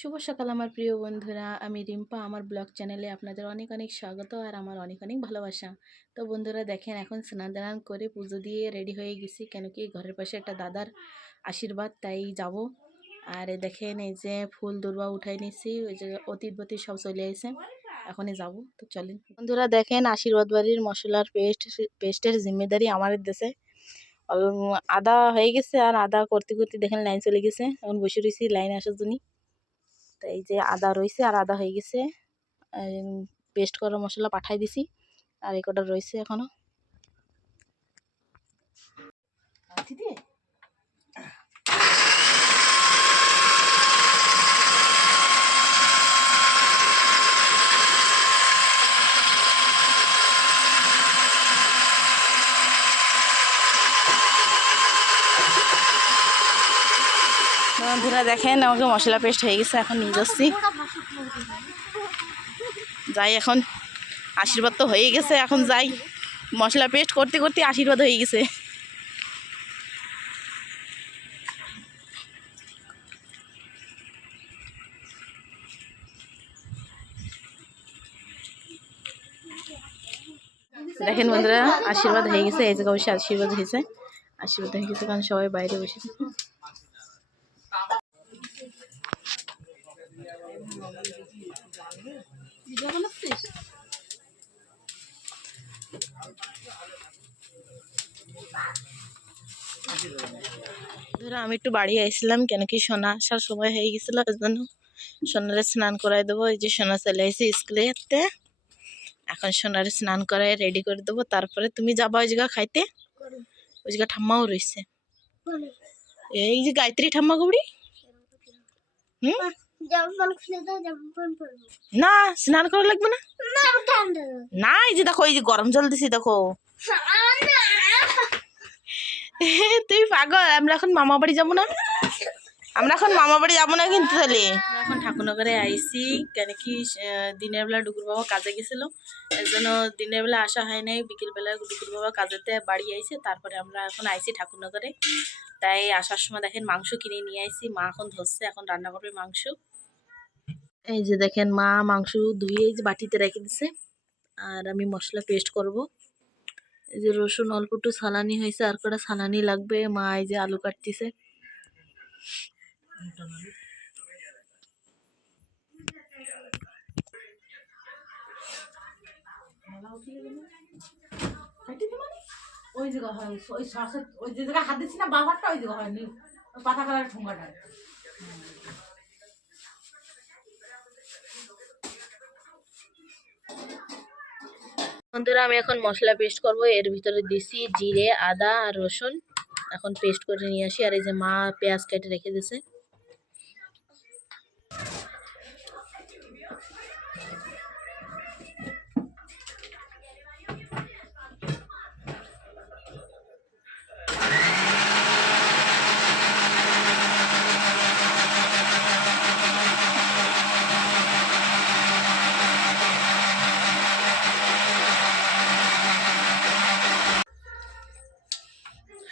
শুভ সকাল আমার প্রিয় বন্ধুরা, আমি রিম্পা। আমার ব্লগ চ্যানেলে আপনাদের অনেক অনেক স্বাগত আর আমার অনেক অনেক ভালোবাসা। তো বন্ধুরা দেখেন, এখন স্নান দান করে পুজো দিয়ে রেডি হয়ে গেছি, কেন কি ঘরের পাশে একটা দাদার আশীর্বাদ, তাই যাব। আর দেখেন এই যে ফুল দুর্বা উঠাই নিছি, ওই যে অতীত সব চলে আসে, এখনই যাব। তো চলেন বন্ধুরা, দেখেন আশীর্বাদ বাড়ির মশলার পেস্টের জিম্মেদারি আমার দেশে। আদা হয়ে গেছে, আর আদা করতে করতে দেখেন লাইন চলে গেছে, এখন বসে রয়েছি লাইন আসার জন্য। তো এই যে আদা রয়েছে, আর আদা হয়ে গেছে, পেস্ট করা মশলা পাঠাই দিছি, আর এই কটা রয়েছে এখনো। বন্ধুরা দেখেন, আমাকে মশলা পেস্ট হয়ে গেছে, এখন নিয়ে যাচ্ছি। যাই এখন, আশীর্বাদ তো হয়ে গেছে, এখন যাই। মশলা পেস্ট করতে করতে আশীর্বাদ হয়ে গেছে। দেখেন বন্ধুরা, আশীর্বাদ হয়ে গেছে, এই জায়গায় বসে আশীর্বাদ হয়েছে। আশীর্বাদ হয়ে গেছে কারণ সবাই বাইরে বসেছে। ধরো আমি একটু বাড়ি আইছিলাম, কেন কি সোনা আসার সময় হয়ে গেছিল, ওই জন্য সোনারে স্নান করাই দেবো। এই যে সোনা চলে আসি স্কুলে, এখন সোনারে স্নান করাই রেডি করে দেবো, তারপরে তুমি যাবা ওই জায়গা খাইতে। ওই জায়গা ঠাম্মাও রয়েছে, এই যে গায়ত্রী ঠাম্মা গুবড়ি। না, স্নান করা লাগবে না। না, এই যে দেখো, এই যে গরম জল দিছি দেখো। তুই পাগল, আমরা এখন মামা বাড়ি যাবো না, কিন্তু তাহলে এখন ঠাকুরনগরে আইসি, কেন কি দিনের বেলা ডুকুর বাবা কাজে গেছিল, এর জন্য দিনের বেলা আসা হয় নাই। বিকেল বেলা ডুকুর বাবা কাজেতে বাড়ি আইছে, তারপরে আমরা এখন আইসি ঠাকুরনগরে। তাই আসার সময় দেখেন মাংস কিনে নিয়ে আইসি, মা এখন ধরছে, এখন রান্না করবে মাংস। এই যে দেখেন মা মাংস ধুয়ে এই যে বাটিতে রেখে দিছে, আর আমি মশলা পেস্ট করব। এই যে রসুন অল্প একটু সালানি হয়েছে, আর কটা সালানি লাগবে। মা এই যে আলু কাটতেছে। ওই জায়গা হয়, ওই শ্বাসের ওই যে জায়গায় হাত দিচ্ছি না, বাবারটা ওই জায়গা হয়নি, পাতা কালার ঠোঙ্গাটা। বন্ধুরা আমি এখন মশলা পেস্ট করব, এর ভিতরে দিছি জিরে, আদা আর রসুন। এখন পেস্ট করে নিয়ে আসি। আর এই যে মা পেঁয়াজ কেটে রেখে দিয়েছে।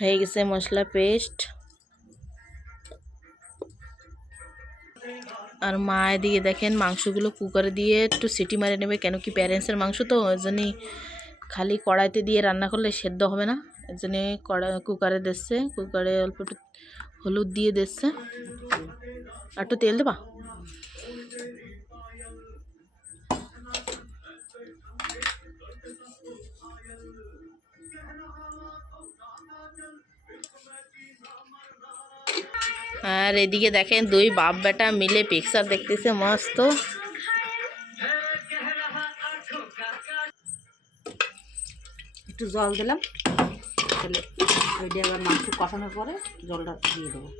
হয়ে গেছে মশলা পেস্ট। আর মা এদিকে দেখেন মাংসগুলো কুকারে দিয়ে একটু সিটি মারে নেবে, কেন কি প্যারেন্টসের মাংস তো, ওই জন্যই খালি কড়াইতে দিয়ে রান্না করলে সেদ্ধ হবে না, এর জন্যে কুকারে দিচ্ছে। কুকারে অল্প একটু হলুদ দিয়ে দিচ্ছে, আর একটু তেল দেবা। আর এদিকে দেখেন দুই বাপ বেটা মিলে পিকচার দেখতেছে মস্ত। একটু জল দিলাম, তাহলে ওইটা আবার মাংস কষানোর পরে জলটা দিয়ে দেবো।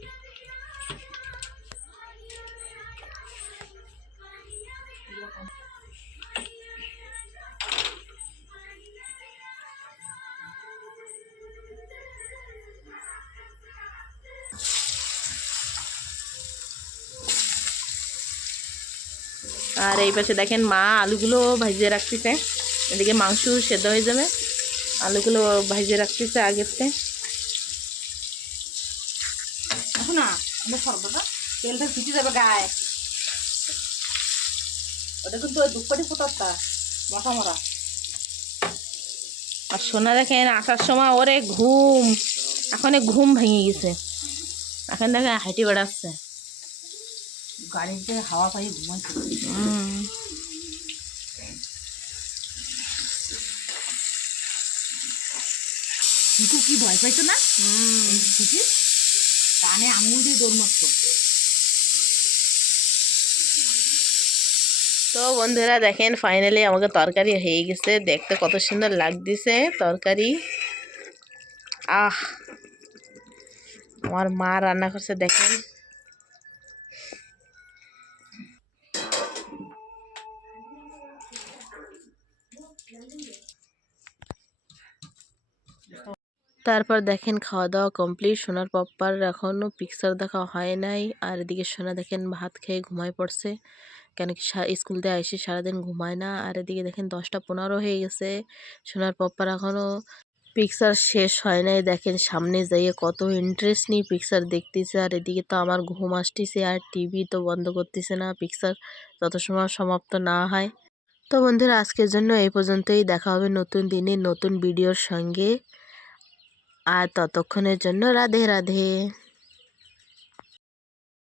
আর এই পাশে দেখেন মা আলুগুলো ভাজিয়ে রাখতেছে, এদিকে মাংস সেদ্ধ হয়ে যাবে, আলুগুলো ভাজিয়ে রাখতেছে আগেতে। না, সর্বদা তেলটা ছিটে যাবে গায়ে। ওটা কিন্তু ওই দুপাটি ফোটারটা মশা মরা। আর সোনা দেখেন আসার সময় ওরে ঘুম, এখন ঘুম ভেঙে গেছে, এখন দেখেন হাঁটি বেড়াচ্ছে। গাড়িতে হাওয়া পাই ঘুমাইছে। শিশু কি ভয় পাইতো না? শিশু কানে আঙুল দিয়ে দৌড় মারতো। তো বন্ধুরা দেখেন ফাইনালি আমাকে তরকারি হয়ে গেছে, দেখতে কত সুন্দর লাগতেছে তরকারি। আমার মা রান্না করছে দেখেন। তারপর দেখেন খাওয়া দাওয়া কমপ্লিট। সোনার পাপ্পার এখনও পিকচার দেখা হয় নাই। আর এদিকে সোনা দেখেন ভাত খেয়ে ঘুমায় পড়ছে, কেন কি স্কুল থেকে এসে সারাদিন ঘুমায় না। আর এদিকে দেখেন 10টা 15 হয়ে গেছে, সোনার পাপ্পার এখনও পিকচার শেষ হয় নাই। দেখেন সামনে যাইয়ে কত ইন্টারেস্ট নিয়ে পিকচার দেখতেছে। আর এদিকে তো আমার ঘুম আসতেছে, আর টিভি তো বন্ধ করতেছে না পিকচার যত সময় সমাপ্ত না হয়। তো বন্ধুরা আজকের জন্য এই পর্যন্তই, দেখা হবে নতুন দিনে নতুন ভিডিওর সঙ্গে। আর ততক্ষণের জন্য রাধে রাধে।